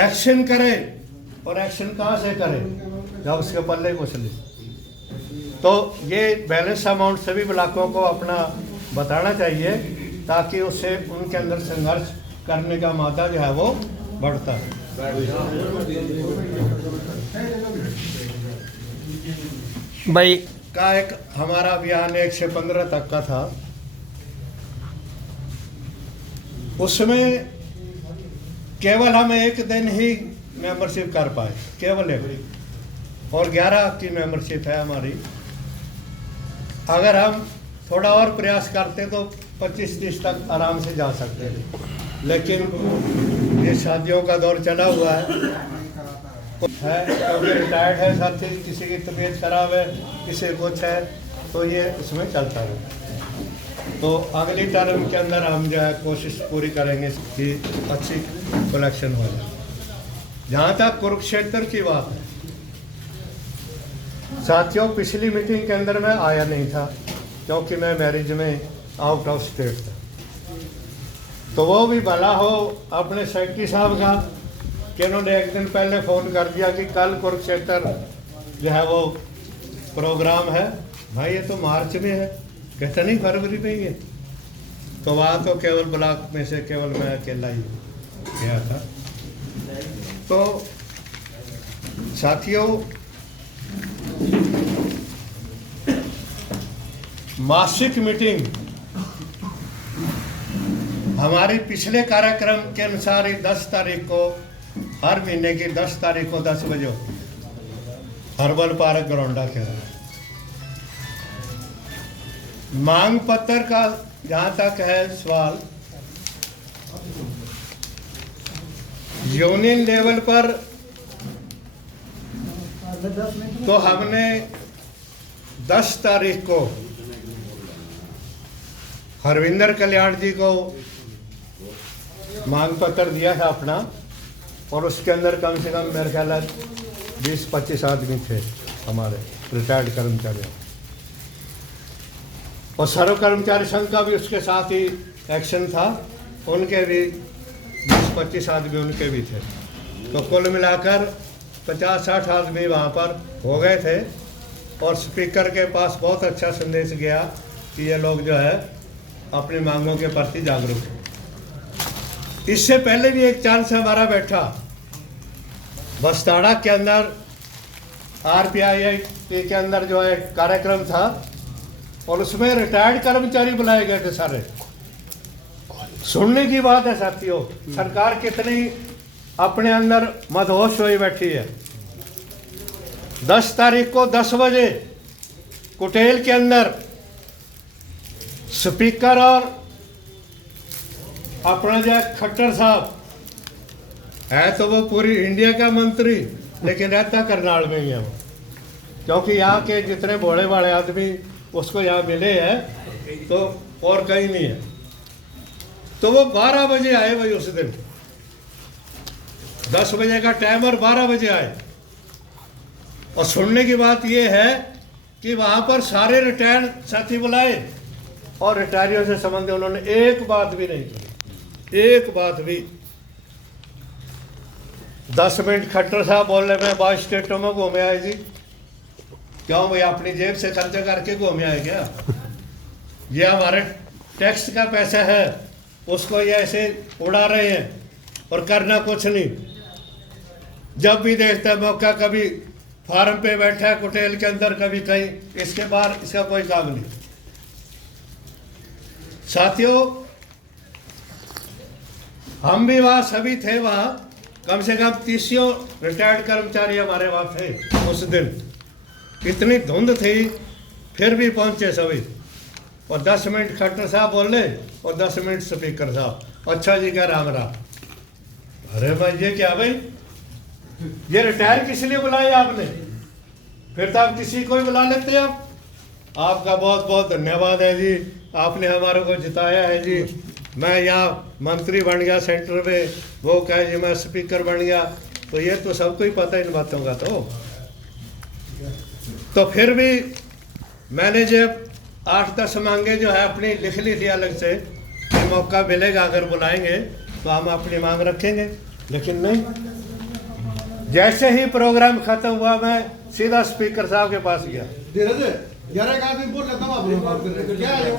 Action करे, और action कहाँ से करे जब उसके पल्ले कुछ नहीं। तो ये बैलेंस अमाउंट सभी ब्लॉकों को अपना बताना चाहिए, ताकि उससे उनके अंदर संघर्ष करने का मादा जो है वो बढ़ता है। भाई का एक हमारा अभियान 1 से 15 तक का था, उसमें केवल हम एक दिन ही मेंबरशिप कर पाए, केवल एक, और 11 की मेंबरशिप है हमारी। अगर हम थोड़ा और प्रयास करते तो 25-30 तक आराम से जा सकते थे, लेकिन ये शादियों का दौर चला हुआ है क्योंकि रिटायर्ड है साथी, किसी की तबीयत खराब है, किसी कुछ है, तो ये इसमें चलता है। तो अगली टर्म के अंदर हम जो है कोशिश पूरी करेंगे कि अच्छी कलेक्शन हो जाए। जहाँ तक कुरुक्षेत्र की बात है साथियों, पिछली मीटिंग के अंदर मैं आया नहीं था क्योंकि मैं मैरिज में आउट ऑफ स्टेट था। तो वो भी भला हो अपने सेक्रेटरी साहब का कि उन्होंने एक दिन पहले फ़ोन कर दिया कि कल कुरुक्षेत्र जो है वो प्रोग्राम है। भाई ये तो मार्च में है, कहते नहीं फरवरी में ही है। तो वहाँ तो केवल ब्लॉक में से केवल मैं अकेला ही गया था। तो साथियों, मासिक मीटिंग हमारी पिछले कार्यक्रम के अनुसार ही 10 तारीख को, हर महीने की 10 तारीख को 10 बजे हर्बल पार्क गरौंडा के मांग पत्र का जहाँ तक है सवाल, यूनियन लेवल पर तो हमने 10 तारीख को हरविंदर कल्याण जी को मांग पत्र दिया था अपना, और उसके अंदर कम से कम मेरे ख्याल 20-25 आदमी थे हमारे रिटायर्ड कर्मचारी, और सर्व कर्मचारी संघ का भी उसके साथ ही एक्शन था, उनके भी 20-25 आदमी उनके भी थे। तो कुल मिलाकर 50-60 आदमी वहाँ पर हो गए थे, और स्पीकर के पास बहुत अच्छा संदेश गया कि ये लोग जो है अपनी मांगों के प्रति जागरूक हैं। इससे पहले भी एक चांस हमारा बैठा बस्ताड़ा के अंदर, RPI के अंदर जो है कार्यक्रम था, और उसमें रिटायर्ड कर्मचारी बुलाए गए थे सारे। सुनने की बात है साथियों, सरकार कितनी अपने अंदर मदहोश हुई बैठी है। 10 तारीख को 10 बजे कुटेल के अंदर स्पीकर और अपना जो खट्टर साहब है, तो वो पूरी इंडिया का मंत्री, लेकिन रहता करनाल में ही है वो, क्योंकि यहाँ के जितने बड़े बड़े आदमी उसको यहाँ मिले हैं तो और कहीं नहीं है। तो वो 12 बजे आए भाई उस दिन, 10 बजे का टाइम और 12 बजे आए। और सुनने की बात ये है कि वहाँ पर सारे रिटायर्ड साथी बुलाए, और रिटायरियों से संबंधित उन्होंने एक बात भी नहीं की, एक बात भी। 10 मिनट खट्टर साहब बोल रहे मैं 22 स्टेटों में घूमे आए जी। क्यों भाई, अपनी जेब से खर्चा करके घूमे आए क्या? ये हमारे टैक्स का पैसा है, उसको ये ऐसे उड़ा रहे हैं और करना कुछ नहीं। जब भी देखता है मौका, कभी फार्म पे बैठा है कुटेल के अंदर, कभी कहीं, इसके बाहर इसका कोई काम नहीं। साथियों, हम भी वहाँ सभी थे, वहाँ कम से कम 30 रिटायर्ड कर्मचारी हमारे वहाँ थे उस दिन। इतनी धुंध थी फिर भी पहुँचे सभी, और 10 मिनट खट्टर साहब बोले और 10 मिनट स्पीकर साहब। अच्छा जी, क्या राम राम। अरे भाई ये क्या भाई, ये रिटायर किस लिए बुलाए आपने? फिर तो आप किसी को ही बुला लेते आप। आपका बहुत बहुत धन्यवाद है जी, आपने हमारे को जिताया है जी। मैं यहाँ मंत्री बन गया सेंटर में, वो कहे जी मैं स्पीकर बन गया, तो ये तो सबको ही पता है इन बातों का। तो फिर भी मैंने जब 8-10 मांगे जो है अपनी लिख ली थी अलग से, कि मौका मिलेगा अगर बुलाएंगे तो हम अपनी मांग रखेंगे। लेकिन नहीं, जैसे ही प्रोग्राम खत्म हुआ मैं सीधा स्पीकर साहब के पास गया। धीरज यार एक आदमी बोल रहा था क्या है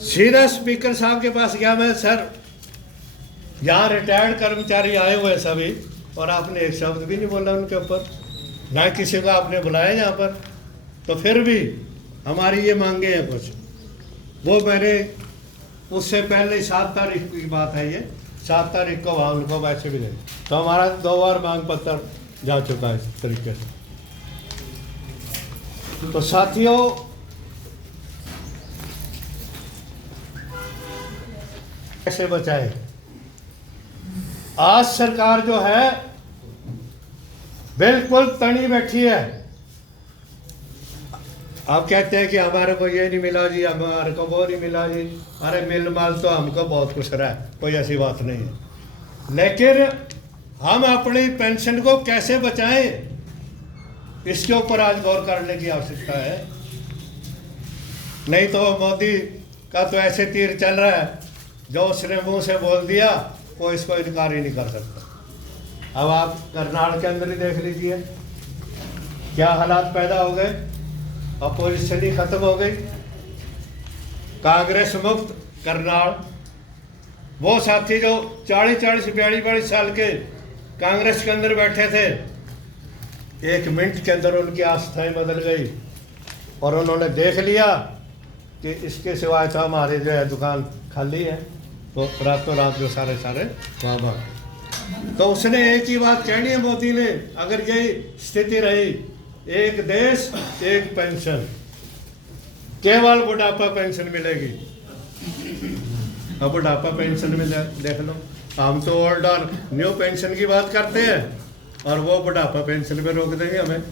सीधा स्पीकर साहब के पास गया मैं, सर यहाँ रिटायर्ड कर्मचारी आए हुए हैं सभी, और आपने एक शब्द भी नहीं बोला उनके ऊपर, ना किसी को आपने बुलाया यहाँ पर, तो फिर भी हमारी ये मांगे हैं कुछ। वो मैंने उससे पहले 7 तारीख की बात है, ये 7 तारीख को वहाँ उनको वैसे भी नहीं, तो हमारा 2 बार मांग पत्र जा चुका है इस तरीके से। तो साथियों, कैसे बचाए? आज सरकार जो है बिल्कुल तनी बैठी है। आप कहते हैं कि हमारे को ये नहीं मिला जी, हमारे को वो नहीं मिला जी, अरे मिल माल तो हमको बहुत कुछ रहा है, कोई ऐसी बात नहीं है, लेकिन हम अपनी पेंशन को कैसे बचाएं, इसके ऊपर आज गौर करने की आवश्यकता है। नहीं तो मोदी का तो ऐसे तीर चल रहा है, जो उसने मुंह से बोल दिया वो इसको इनकार ही नहीं कर सकता। अब आप करनाल के अंदर ही देख लीजिए क्या हालात पैदा हो गए, अपोजिशन ही खत्म हो गई, कांग्रेस मुक्त करनाल। वो साथी जो 40-42 साल के कांग्रेस के अंदर बैठे थे, 1 मिनट के अंदर उनकी आस्थाएं बदल गई और उन्होंने देख लिया कि इसके सिवाय तो हमारे जो है दुकान खाली है, तो रातों रात जो सारे वहाँ भाग। तो उसने एक ही बात कहनी है मोदी ने, अगर यही स्थिति रही, एक देश एक पेंशन, केवल बुढ़ापा पेंशन मिलेगी। अब बुढ़ापा पेंशन में देख लो, हम तो ओल्ड और न्यू पेंशन की बात करते हैं और वो बुढ़ापा पेंशन में रोक देंगे हमें।